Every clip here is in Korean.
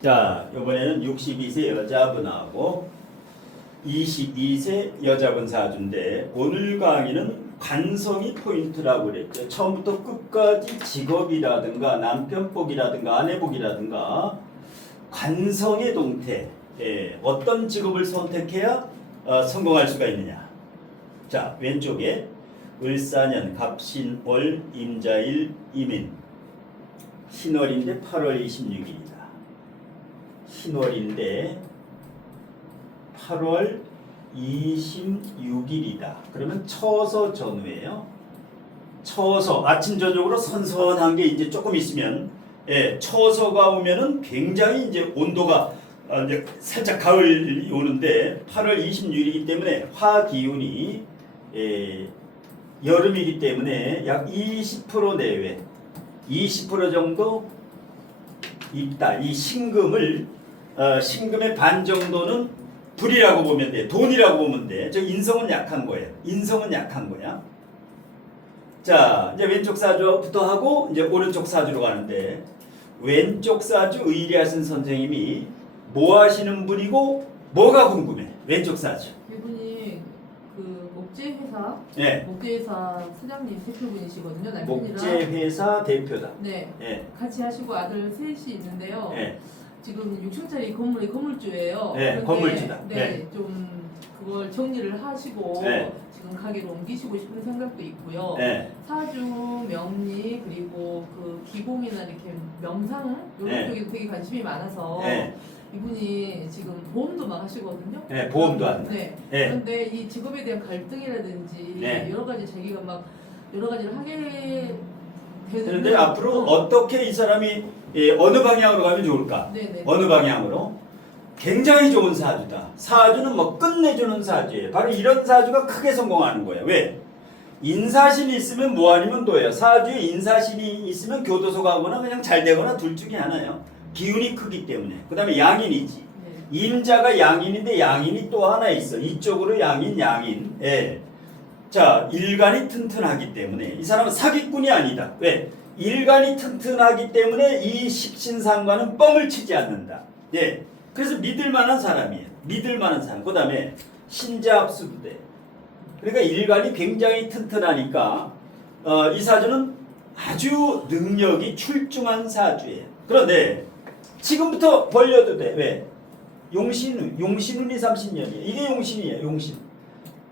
자, 이번에는 62세 여자분하고 22세 여자분 사주인데 오늘 강의는 관성이 포인트라고 그랬죠. 처음부터 끝까지 직업이라든가 남편복이라든가 아내복이라든가 관성의 동태, 어떤 직업을 선택해야 성공할 수가 있느냐. 자, 왼쪽에 을사년, 갑신월, 임자일, 임인 신월인데 8월 26일이다. 신월인데 8월 26일이다. 그러면 처서 전후예요. 처서 아침 저녁으로 선선한 게 이제 조금 있으면 처서가 오면은 굉장히 이제 온도가 이제 살짝 가을이 오는데 8월 26일이기 때문에 화 기운이 여름이기 때문에 약 20% 내외 20% 정도 있다. 이 신금을 신금의 반 정도는 불이라고 보면 돼. 돈이라고 보면 돼. 저 인성은 약한 거예요. 인성은 약한 거야. 자, 이제 왼쪽 사주부터 하고 이제 오른쪽 사주로 가는데 왼쪽 사주 의리하신 선생님이 뭐 하시는 분이고 뭐가 궁금해? 왼쪽 사주. 이분이 그 목재회사, 네. 목재회사 사장님 대표분이시거든요. 남편이랑. 목재회사 대표다. 네. 네. 같이 하시고 아들 셋이 있는데요. 네. 지금 6층짜리 건물이 건물주예요. 네, 그런데 건물주다. 네, 네. 좀 그걸 정리를 하시고 네. 지금 가게로 옮기시고 싶은 생각도 있고요. 네. 사주, 명리 그리고 그 기공이나 이렇게 명상 이런 네. 쪽에 되게 관심이 많아서 네. 이분이 지금 보험도 막 하시거든요. 네, 보험도 한다. 네. 네. 그런데 이 직업에 대한 갈등이라든지 네. 여러 가지 자기가 막 여러 가지를 하게 되는. 그런데 앞으로 어떻게 이 사람이 어느 방향으로 가면 좋을까? 네네. 어느 방향으로? 굉장히 좋은 사주다. 사주는 뭐 끝내주는 사주예요. 바로 이런 사주가 크게 성공하는 거예요. 왜? 인사신이 있으면 뭐 아니면 도예요. 사주에 인사신이 있으면 교도소 가거나 그냥 잘 되거나 둘 중에 하나예요. 기운이 크기 때문에. 그 다음에 양인이지. 네. 임자가 양인인데 양인이 또 하나 있어. 이쪽으로 양인. 예. 자, 일간이 튼튼하기 때문에 이 사람은 사기꾼이 아니다. 왜? 일간이 튼튼하기 때문에 이 식신상과는 뻥을 치지 않는다. 예. 그래서 믿을 만한 사람이에요. 믿을 만한 사람. 그 다음에 신자합수도 돼. 그러니까 일간이 굉장히 튼튼하니까 이 사주는 아주 능력이 출중한 사주예요. 그런데 지금부터 벌려도 돼. 왜? 용신운이 30년이에요. 이게 용신이에요. 용신.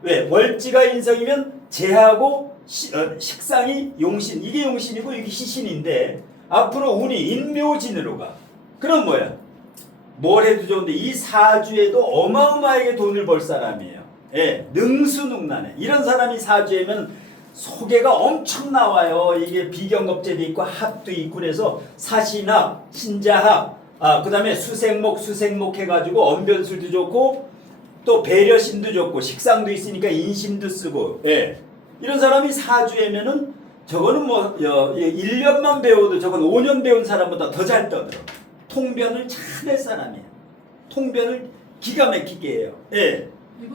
왜? 월지가 인성이면 재하고 식상이 용신. 이게 용신이고 이게 시신인데 앞으로 운이 인묘진으로 가. 그럼 뭐야? 뭘 해도 좋은데 이 사주에도 어마어마하게 돈을 벌 사람이에요. 예, 능수능란해. 이런 사람이 사주에면 소개가 엄청 나와요. 이게 비경겁제도 있고 합도 있고 그래서 사신합, 신자합, 그 다음에 수생목 해가지고 언변술도 좋고 또 배려심도 좋고 식상도 있으니까 인심도 쓰고. 예. 이런 사람이 사주에면은 저거는 뭐 1년만 배워도 저건 5년 배운 사람보다 더 잘 떠들어. 통변을 잘할 사람이에요. 통변을 기가 막히게 해요. 예.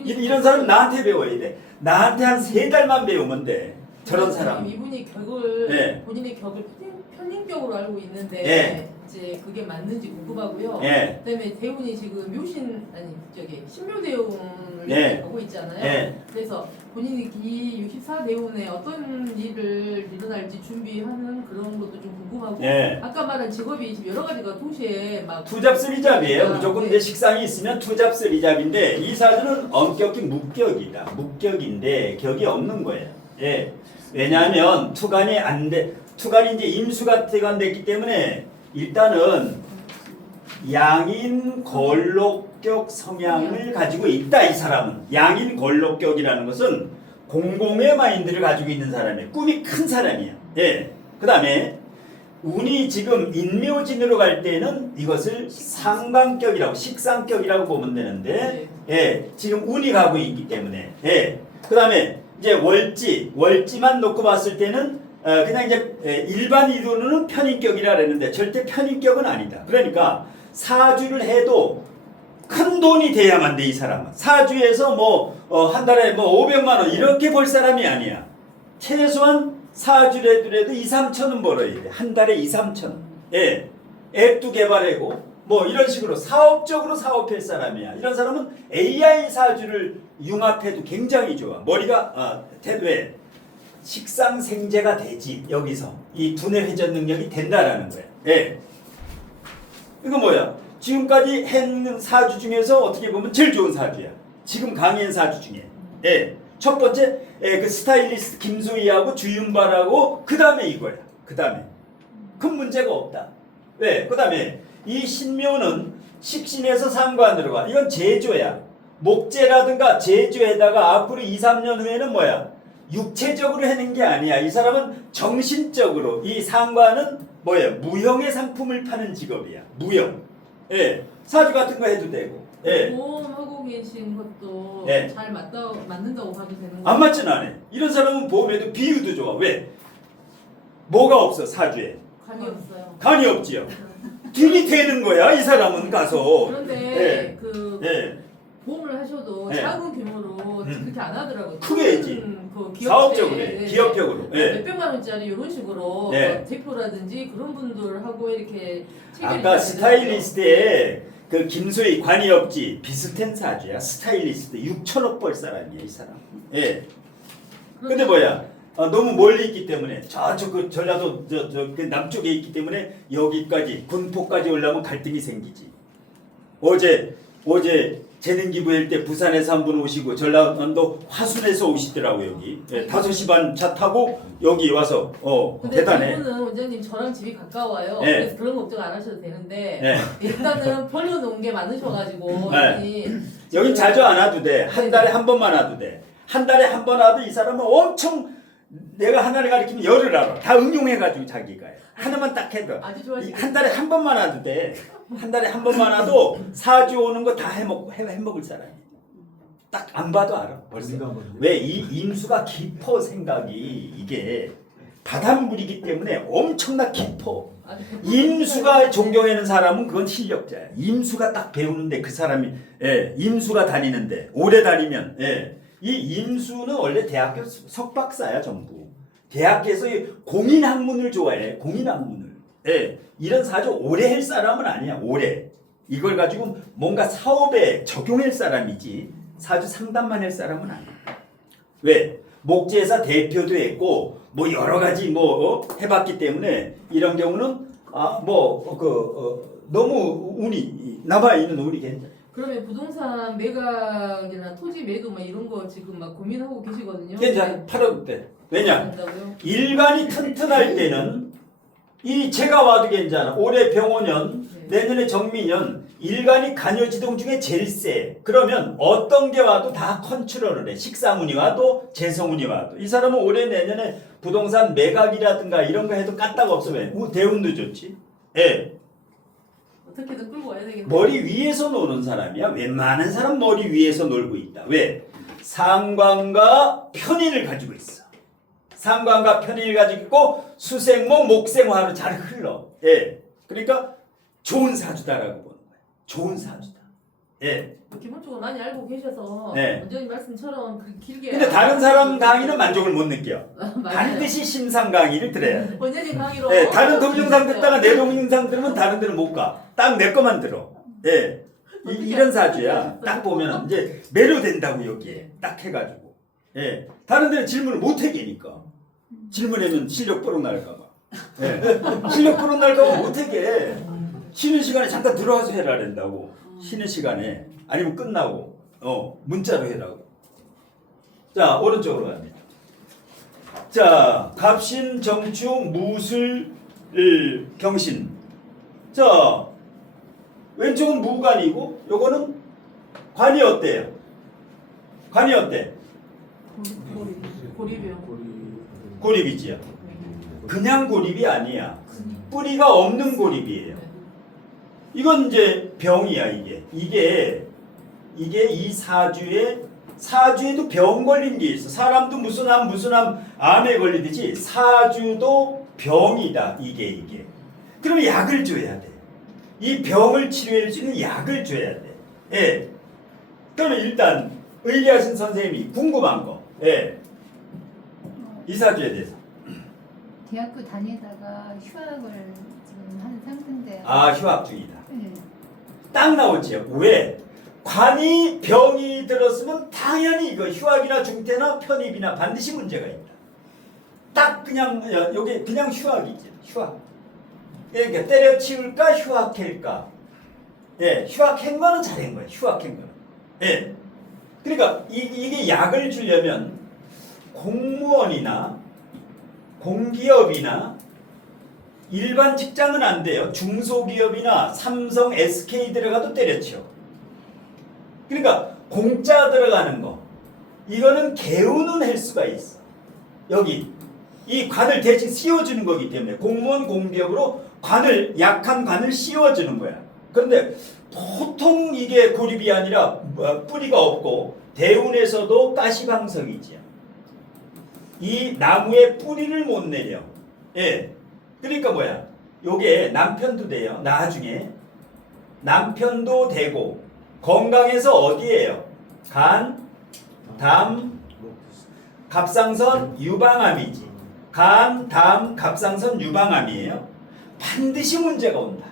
이런 사람은 나한테 배워야 돼. 나한테 한 3달만 배우면 돼. 저런 사람. 이분이 격을 네. 본인의 격을 편인격으로 알고 있는데 네. 이제 그게 맞는지 궁금하고요. 예. 그다음에 대운이 지금 신묘대운을 네. 하고 있잖아요. 네. 그래서 본인이 이 64대운에 어떤 일을 일어날지 준비하는 그런 것도 좀 궁금하고. 네. 아까 말한 직업이 지금 여러 가지가 동시에 막 투잡쓰리잡이에요. 아, 무조건 네. 이제 식상이 있으면 투잡쓰리잡인데 이 사주는 엄격히 무격이다. 무격인데 격이 없는 거예요. 예. 왜냐하면 투간이 안 돼. 투간이 이제 임수가 태관됐기 때문에 일단은 양인 걸록격 성향을 가지고 있다. 이 사람은 양인 걸록격이라는 것은 공공의 마인드를 가지고 있는 사람이에요. 꿈이 큰 사람이에요. 예. 그 다음에 운이 지금 인묘진으로 갈 때는 이것을 상관격이라고 식상격이라고 보면 되는데 예, 지금 운이 가고 있기 때문에 예. 그 다음에 이제 월지만 놓고 봤을 때는 그냥 이제 일반 이론으로는 편인격이라 그랬는데 절대 편인격은 아니다. 그러니까 사주를 해도 큰 돈이 돼야만 돼. 이 사람은 사주에서 뭐 한 달에 뭐 500만 원 이렇게 벌 사람이 아니야. 최소한 사주래도 2, 3천은 벌어야 돼. 한 달에 2, 3천. 예. 앱도 개발하고 뭐 이런 식으로 사업적으로 사업할 사람이야. 이런 사람은 AI 사주를 융합해도 굉장히 좋아. 머리가 왜 식상생재가 되지. 여기서 이 두뇌 회전 능력이 된다라는 거야. 예. 이거 뭐야? 지금까지 한 사주 중에서 어떻게 보면 제일 좋은 사주야. 지금 강의한 사주 중에. 예. 첫 번째 그 스타일리스트 김소희하고 주윤발하고 그 다음에 이거야. 그 다음에 큰 문제가 없다. 왜? 그 다음에 이 신묘는 식신에서 상관으로 가. 이건 제조야. 목재라든가 제조에다가 앞으로 2, 3년 후에는 뭐야? 육체적으로 하는 게 아니야. 이 사람은 정신적으로. 이 상관은 뭐야? 무형의 상품을 파는 직업이야. 무형. 예. 사주 같은 거 해도 되고. 예. 보험하고 계신 것도 네. 잘 맞는다고 봐도 되는 거예요? 안 맞진 않아. 이런 사람은 보험에도 비유도 좋아. 왜? 뭐가 없어 사주에? 관이 없어요. 간이 없지요. 뒷이 되는 거야 이 사람은 가서. 그런데 예. 그 예. 보험을 하셔도 네. 작은 규모로 그렇게 안 하더라고요. 크게 해야지. 그 기업체, 사업적으로 해. 네, 기업적으로. 네. 예. 몇백만 원짜리 이런 식으로 네. 뭐 대표라든지 그런 분들하고 이렇게 아까 스타일리스트에 그 김소희 관이 없지 비슷한 사주야. 스타일리스트 6천억 벌 사람이야 이 사람. 예. 근데 뭐야? 너무 멀리 있기 때문에 저쪽 그 전라도 그 남쪽에 있기 때문에 여기까지 군포까지 올라오면 갈등이 생기지. 어제 재능기부 할 때 부산에서 한 분 오시고 전라도 화순에서 오시더라고 여기. 예, 5시 반 차 타고 여기 와서 근데 대단해. 그분은 원장님 저랑 집이 가까워요. 네. 그래서 그런 걱정 안 하셔도 되는데 네. 일단은 벌려놓은 게 많으셔가지고 네. 여기 여긴 자주 안 와도 돼. 한 달에 한 번만 와도 돼. 한 달에 한 번 와도 이 사람은 엄청 내가 하나를 가르치면 열을 알아. 다 응용해가지고 자기가 해. 하나만 딱 해도 아주 좋아하시고 한 달에 한 번만 와도 돼. 한 달에 한 번만 와도 사주 오는 거 다 해먹을 사람이. 딱 안 봐도 알아. 벌써. 왜 이 임수가 깊어 생각이 이게 바닷물이기 때문에 엄청나 깊어. 임수가 존경하는 사람은 그건 실력자야. 임수가 딱 배우는데 그 사람이 임수가 다니는데 오래 다니면 이 임수는 원래 대학교 석박사야 전부. 대학에서 공인학문을 좋아해. 공인학문을. 이런 사주 오래 할 사람은 아니야. 오래. 이걸 가지고 뭔가 사업에 적용할 사람이지 사주 상담만 할 사람은 아니야. 왜? 목재회사 대표도 했고 뭐 여러 가지 해봤기 때문에 이런 경우는 너무 운이 남아 있는 운이 괜찮아. 그러면 부동산 매각이나 토지 매도 막 이런 거 지금 막 고민하고 계시거든요. 괜찮아. 팔아도 돼. 왜냐? 된다고요? 일간이 튼튼할 때는 제가 와도 괜찮아. 올해 병원년, 내년에 정미년, 일간이 간여지동 중에 제일 세. 그러면 어떤 게 와도 다 컨트롤을 해. 식상운이 와도 재성운이 와도. 이 사람은 올해 내년에 부동산 매각이라든가 이런 거 해도 까딱 없어. 왜? 대운도 좋지. 예. 어떻게든 끌고 와야 되겠네. 머리 위에서 노는 사람이야. 웬만한 사람 머리 위에서 놀고 있다. 왜? 상관과 편인을 가지고 있어. 상관과 편인을 가지고 있고 수생목 목생화로 잘 흘러. 예. 그러니까 좋은 사주다라고 보는 거야. 좋은 사주다. 예. 기본적으로 많이 알고 계셔서 네. 원장님 말씀처럼 그렇게 길게. 근데 다른 사람 강의는 만족을 못 느껴. 맞아요. 반드시 심상 강의를 들어야 돼. 원장님 강의로. 예. 다른 동영상 듣다가 내 동영상 들으면 다른 데는 못 가. 딱 내 거만 들어. 예. 이런 사주야. 딱 보면 이제 매료된다고 여기에 딱 해가지고. 예. 다른 데는 질문을 못 하게니까. 질문하면 실력 뽀록 날까봐. 예. 실력 뽀록 날까봐 못 하게. 쉬는 시간에 잠깐 들어와서 해라 된다고. 쉬는 시간에 아니면 끝나고 문자로 해라고. 자 오른쪽으로 갑니다. 자 갑신 정축 무술 경신. 자 왼쪽은 무관이고 요거는 관이 어때요? 관이 어때? 고립이요. 고립이지요. 그냥 고립이 아니야. 뿌리가 없는 고립이에요. 이건 이제 병이야 이게 이 사주에도 병 걸린 게 있어. 사람도 무슨 암 암에 걸리듯이 사주도 병이다 이게. 그러면 약을 줘야 돼. 이 병을 치료할 수 있는 약을 줘야 돼. 예. 그러면 일단 의리하신 선생님이 궁금한 거. 예. 이 사주에 대해서. 대학교 다니다가 휴학을 지금 하는 상태인데. 휴학 중이다. 네. 딱 나오죠. 왜? 관이 병이 들었으면 당연히 이거 휴학이나 중퇴나 편입이나 반드시 문제가 있다. 딱 그냥 여기 그냥 휴학이죠. 휴학. 그러니까 때려치울까 휴학할까. 예, 휴학한 거는 잘한 거예요. 휴학한 거는. 예. 그러니까 이게 약을 주려면 공무원이나 공기업이나 일반 직장은 안 돼요. 중소기업이나 삼성, SK 들어가도 때려치워. 그러니까 공짜 들어가는 거 이거는 개우는 할 수가 있어. 여기 이 관을 대신 씌워주는 거기 때문에 공무원 공기업으로 관을 약한 관을 씌워주는 거야. 그런데 보통 이게 고립이 아니라 뿌리가 없고 대운에서도 가시방석이지요. 이 나무에 뿌리를 못 내려. 예. 그러니까 뭐야? 요게 남편도 돼요. 나중에 남편도 되고 건강에서 어디예요? 간, 담, 갑상선, 유방암이지. 간, 담, 갑상선, 유방암이에요. 반드시 문제가 온다.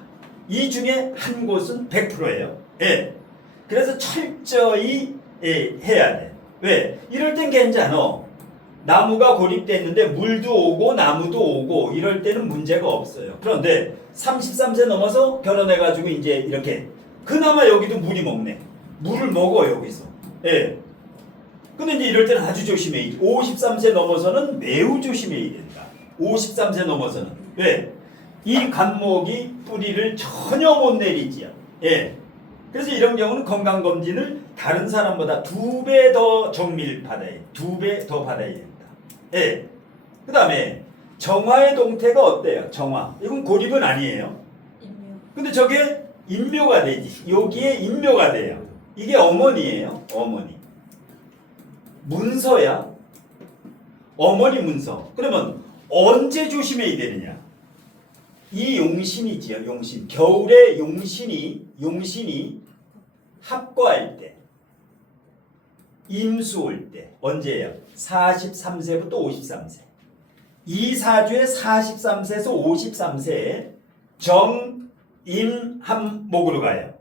이 중에 한 곳은 100%예요. 예. 그래서 철저히 해야 돼. 왜? 이럴 땐 괜찮아. 나무가 고립됐는데 물도 오고 나무도 오고 이럴 때는 문제가 없어요. 그런데 33세 넘어서 결혼해가지고 이제 이렇게 그나마 여기도 물이 먹네. 물을 먹어 여기서. 예. 근데 이제 이럴 때는 아주 조심해야 돼. 53세 넘어서는 매우 조심해야 된다. 53세 넘어서는. 왜? 이 간목이 뿌리를 전혀 못 내리지요. 예. 그래서 이런 경우는 건강검진을 다른 사람보다 2배 더 정밀 받아야 돼. 2배 더 받아야 된다. 예. 그 다음에 정화의 동태가 어때요? 정화. 이건 고립은 아니에요. 근데 저게 인묘가 되지. 여기에 인묘가 돼요. 이게 어머니예요. 어머니. 문서야. 어머니 문서. 그러면 언제 조심해야 되느냐? 이 용신이지요. 용신. 겨울에 용신이 합과할 때, 임수 올 때 언제예요? 43세부터 53세. 이 사주에 43세에서 53세에 정, 임, 함, 목으로 가요.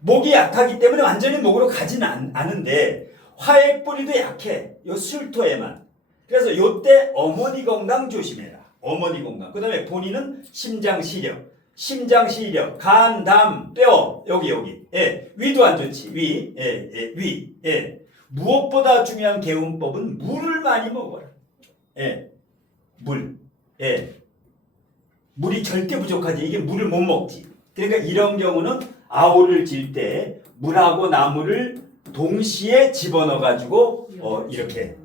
목이 약하기 때문에 완전히 목으로 가지는 않은데 화의 뿌리도 약해. 요 술토에만. 그래서 요때 어머니 건강 조심해라. 어머니 건강. 그 다음에 본인은 심장 시력, 간, 담, 뼈, 여기. 예. 위도 안 좋지. 위. 위. 예. 무엇보다 중요한 개운법은 물을 많이 먹어라. 예. 물. 예. 물이 절대 부족하지. 이게 물을 못 먹지. 그러니까 이런 경우는 아오를 질 때 물하고 나무를 동시에 집어넣어 가지고 이렇게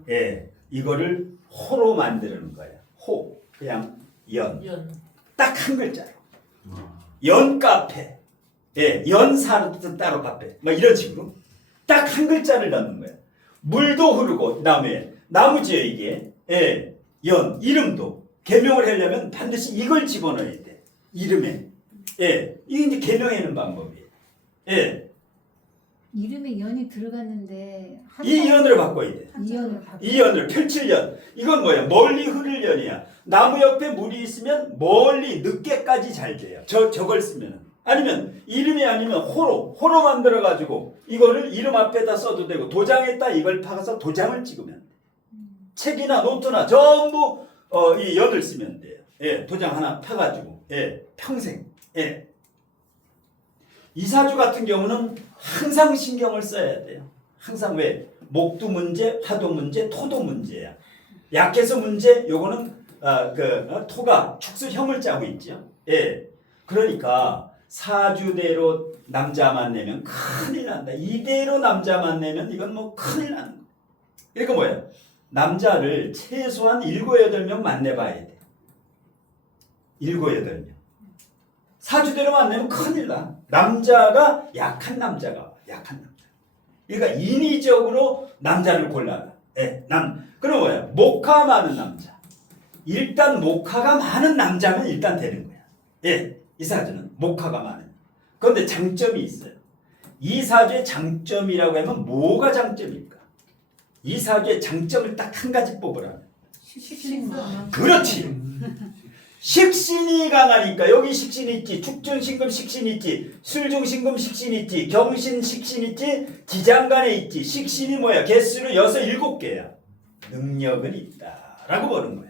이거를 호로 만드는 거예요. 호. 그냥 연. 딱 한 글자로. 연카페. 예, 연사로 따로 카페. 막 이런 식으로 딱 한 글자를 넣는 거예요. 물도 흐르고 나무지요 이게. 예, 연. 이름도 개명을 하려면 반드시 이걸 집어넣어야 돼. 이름에. 예, 이게 이제 개명하는 방법이에요. 예. 이름에 연이 들어갔는데 이 연을 바꿔야 돼. 이 연을 펼칠 연. 이건 뭐야? 멀리 흐를 연이야. 나무 옆에 물이 있으면 멀리 늦게까지 잘 돼요. 저걸 쓰면. 아니면 이름이 아니면 호로 만들어 가지고 이거를 이름 앞에다 써도 되고 도장에다 이걸 파서 도장을 찍으면 돼. 책이나 노트나 전부 이 연을 쓰면 돼요. 예, 도장 하나 펴가지고 평생. 예. 이사주 같은 경우는 항상 신경을 써야 돼요. 항상 왜? 목도 문제, 화도 문제, 토도 문제야. 약해서 문제, 요거는 토가 축수형을 짜고 있죠. 예. 그러니까 사주대로 남자만 내면 큰일 난다. 이대로 남자만 내면 이건 뭐 큰일 나는 거. 그러니까 뭐예요? 남자를 최소한 7, 8명 만나봐야 돼. 7, 8명. 사주대로만 내면 큰일 나. 남자가 약한 남자가 약한 남자. 그러니까 인위적으로 남자를 골라라. 그럼 뭐야? 목화 많은 남자. 일단 목화가 많은 남자면 일단 되는 거야. 예, 이 사주는 목화가 많은. 그런데 장점이 있어요. 이 사주의 장점이라고 하면 뭐가 장점일까? 이 사주의 장점을 딱 한 가지 뽑으라. 식상. 그렇지. 식신이 강하니까 여기 식신 있지, 축중신금 식신 있지, 술중신금 식신 있지, 경신 식신 있지, 지장간에 있지. 식신이 뭐야? 개수는 6, 7개야. 능력은 있다라고 보는 거야.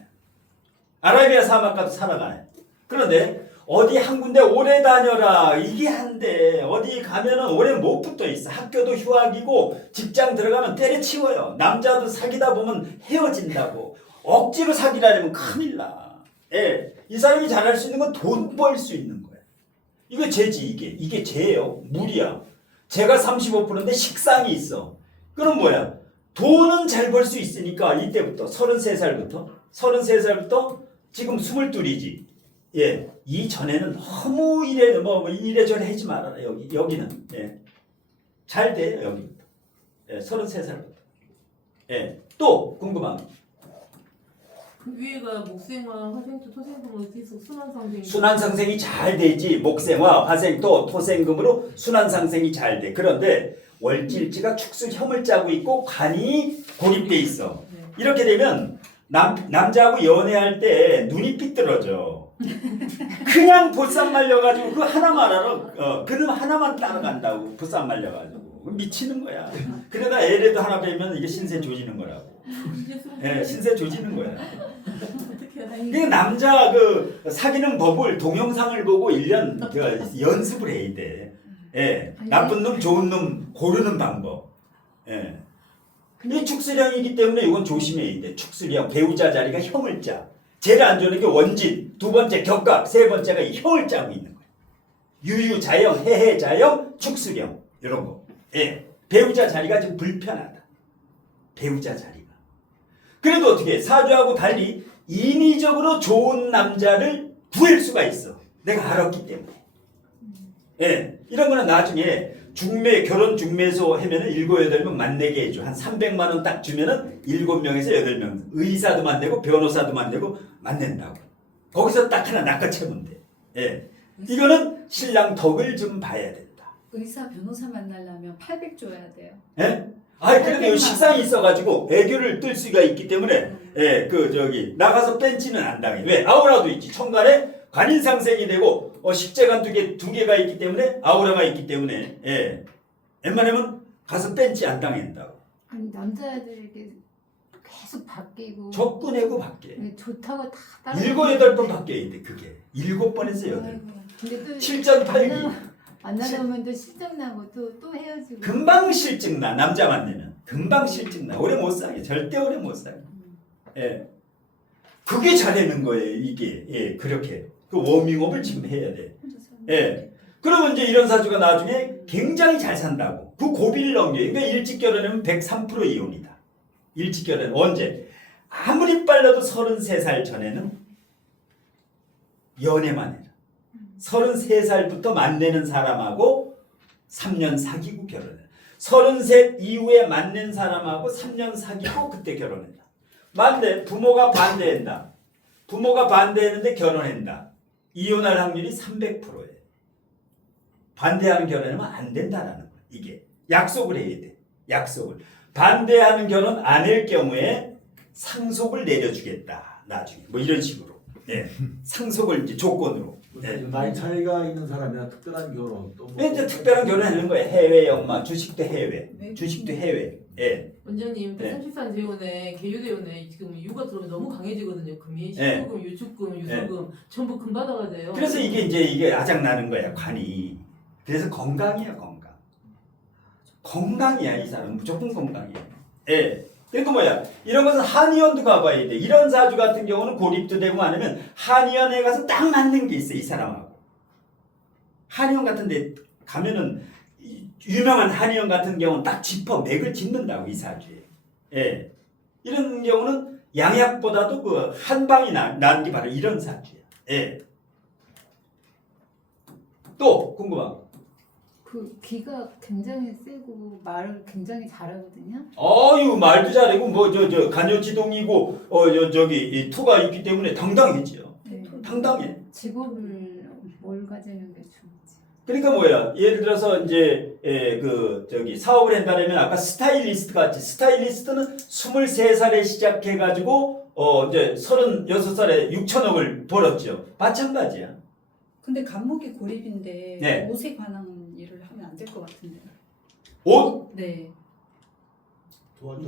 아라비아 사막 가서 살아가네. 그런데 어디 한 군데 오래 다녀라 이게 한데 어디 가면은 오래 못 붙어 있어. 학교도 휴학이고 직장 들어가면 때려치워요. 남자도 사귀다 보면 헤어진다고. 억지로 사귀라면 큰일 나. 예, 이 사람이 잘할 수 있는 건 돈 벌 수 있는 거야. 이거 죄지. 이게 죄예요. 물이야. 죄가 35%인데 식상이 있어. 그럼 뭐야? 돈은 잘 벌 수 있으니까 이때부터 33살부터 지금 22이지. 예, 이전에는 너무 이래저래 하지 말아라. 여기는 예, 잘 돼. 여기부터. 예, 33살부터. 예, 또 궁금한 거. 그 위에가 목생화, 화생토, 토생금으로 계속 순환상생. 순환상생이 잘 되지. 목생화, 화생토, 토생금으로 순환상생이 잘 돼. 그런데 월지일지가 축술형을 짜고 있고 간이 고립돼 있어. 네. 이렇게 되면 남자하고 연애할 때 눈이 삐뚤어져. 그냥 보쌈 말려가지고 그 하나만 알아. 그놈 하나만 따라간다고 보쌈 말려가지고 미치는 거야. 그러다 애라도 하나 빼면 이게 신세 조지는 거라고. 예, 신세 조지는 거야. 어떻게 해야 그 남자 그 사귀는 법을 동영상을 보고 1년 연습을 해야 돼. 예, 나쁜 놈, 좋은 놈 고르는 방법. 예. 이 축술형이기 때문에 이건 조심해야 돼. 축술형 배우자 자리가 형을 짜. 제일 안 좋은 게 원진, 두 번째 격각, 세 번째가 이 형을 짜고 있는 거야. 유유자형, 해해자형, 축술형 이런 거. 예, 배우자 자리가 좀 불편하다. 배우자 자리가. 그래도 어떻게 해? 사주하고 달리 인위적으로 좋은 남자를 구할 수가 있어. 내가 알았기 때문에. 예, 이런 거는 나중에 결혼 중매소 하면은 7, 8명 만나게 해줘. 한 300만 원 딱 주면은 7명에서 8명. 의사도 만나고 변호사도 만나고 만난다고. 거기서 딱 하나 낚아채면 돼. 예. 이거는 신랑 덕을 좀 봐야 된다. 의사 변호사 만나려면 800 줘야 돼요. 예? 아, 그래도 여기 식상이 있어가지고 애교를 뜰 수가 있기 때문에 예, 나가서 뺀지는 안 당해. 왜? 아우라도 있지. 천간에 관인상생이 되고 식재관 두 개가 있기 때문에 아우라가 있기 때문에 예, 웬만하면 가서 뺀지 안 당한다고. 아니 남자애들에게 계속 바뀌고 접근하고 바뀌어. 좋다고 다 따라. 7, 8번 바뀌어야 돼. 그게 7번에서 8번. 근데 또 7전 8기. 만나다 보면 또 실증 나고 또 헤어지고. 금방 실증 나. 남자 만나면 금방 실증 나. 오래 못 사게. 절대 오래 못 사게. 예. 그게 잘하는 거예요. 이게 예, 그렇게 그 워밍업을 지금 해야 돼. 예. 그러면 이제 이런 사주가 나중에 굉장히 잘 산다고. 그 고비를 넘겨. 그러니까 일찍 결혼하면 103% 이혼이다. 일찍 결혼 언제? 아무리 빨라도 33살 전에는 연애만 해라. 33살부터 만나는 사람하고 3년 사귀고 결혼해. 33 이후에 만난 사람하고 3년 사귀고 그때 결혼한다. 만데 부모가 반대한다. 부모가 반대했는데 결혼한다. 이혼할 확률이 300%예요. 반대하는 결혼하면 안 된다라는 거예요. 이게 약속을 해야 돼. 약속을. 반대하는 결혼 안 할 경우에 상속을 내려주겠다. 나중에 뭐 이런 식으로. 예. 상속을 이제 조건으로. 예. 나이 차이가 있는 사람이나 특별한 결혼 또 뭐 이제 특별한 결혼하는 거예요. 해외 엄마, 주식도 해외, 주식도 해외. 예. 원장님, 네. 133 재혼에 개유대원에 지금 유가 들어오면 너무 강해지거든요. 금이, 네. 신부금, 유축금, 유소금 전부 금 받아야 돼요. 그래서 이게 아작 나는 거야 관이. 그래서 건강이야 건강. 건강이야 이 사람 무조건 건강이야. 예. 그러니까 뭐야? 이런 것은 한의원도 가봐야 돼. 이런 사주 같은 경우는 고립도 되고 아니면 한의원에 가서 딱 맞는 게 있어 이 사람하고. 한의원 같은데 가면은 유명한 한의원 같은 경우는 딱 짚어 맥을 짚는다고 이 사주에. 예. 이런 경우는 양약보다도 그 한방이 난 게 바로 이런 사주야. 예. 또 궁금한 거. 그 귀가 굉장히 세고 말을 굉장히 잘하거든요. 어유 말도 잘하고 뭐 간여지동이고 이 투가 있기 때문에 당당해지요. 네. 당당해. 직업을 뭘 가지는 게 좋은지. 그러니까 뭐야? 예를 들어서 이제 사업을 한다면 아까 스타일리스트 같이 스타일리스트는 23살에 시작해가지고 이제 36살에 6천억을 벌었죠. 마찬가지야. 근데 간목이 고립인데 네. 옷에 관한 일을 하면 안 될 것 같은데. 옷 네.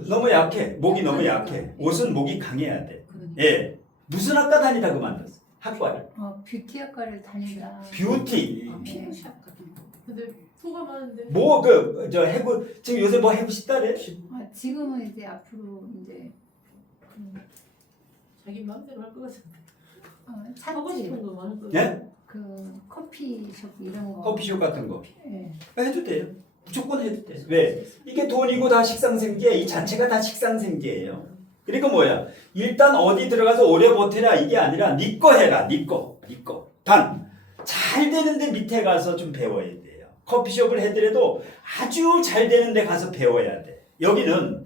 너무 약해. 목이 너무 약해. 옷은 목이 강해야 돼. 그러니까. 예. 무슨 학과 다니다 그만뒀어? 학과를. 뷰티 학과를 다니다. 뷰티. 피부샵 같은 거. 근데 표가 많은데. 뭐 저 해고 지금 요새 뭐 해고 싶다래? 지금은 이제 앞으로 이제 자기 마음대로 할 것 같은데. 하고 찾지. 싶은 거 많을 것 예? 그 커피숍 이런 거. 커피숍 같은 거. 예. 해도 돼요. 무조건 해도 돼. 왜? 이게 돈이고 다 식상생계, 이 자체가 다 식상생계예요. 그러니까 뭐야? 일단 어디 들어가서 오래 버텨라 이게 아니라 네 거 해라, 네 거. 단 잘 되는데 밑에 가서 좀 배워야 돼요. 커피숍을 해더라도 아주 잘 되는데 가서 배워야 돼. 여기는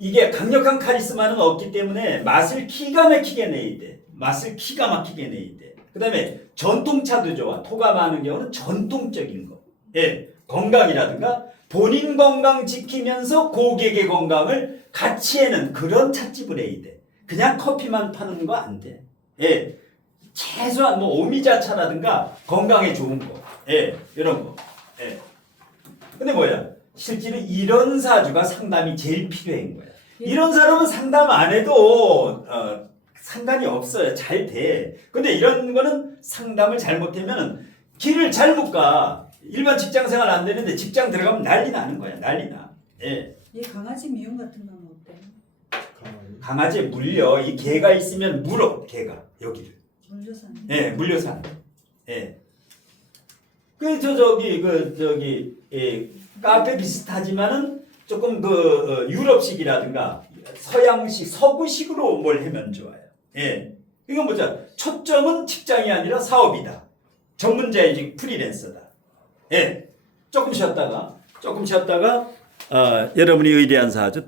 이게 강력한 카리스마는 없기 때문에 맛을 기가 막히게 내야 돼. 맛을 기가 막히게 내야 돼. 그 다음에 전통차도 좋아. 토가 많은 경우는 전통적인 거. 예. 건강이라든가 본인 건강 지키면서 고객의 건강을 같이 해는 그런 찻집을 해야 돼. 그냥 커피만 파는 거 안 돼. 예. 최소한 뭐 오미자차라든가 건강에 좋은 거. 예. 이런 거. 예. 근데 뭐야? 실제로 이런 사주가 상담이 제일 필요한 거야. 이런 사람은 상담 안 해도 상관이 없어요. 잘 돼. 근데 이런 거는 상담을 잘못하면 길을 잘못 가. 일반 직장 생활 안 되는데 직장 들어가면 난리 나는 거야. 난리 나. 예. 얘 강아지 미용 같은 건 어때? 강아지에 물려. 이 개가 있으면 물어. 개가 여기를. 물려서 안 돼? 예, 물려서 안 돼. 예. 카페 비슷하지만은 조금 유럽식이라든가 서양식, 서구식으로 뭘 하면 좋아요. 예. 이건 뭐죠? 초점은 직장이 아니라 사업이다. 전문자이직 프리랜서다. 예. 조금 쉬었다가 여러분이 의뢰한 사주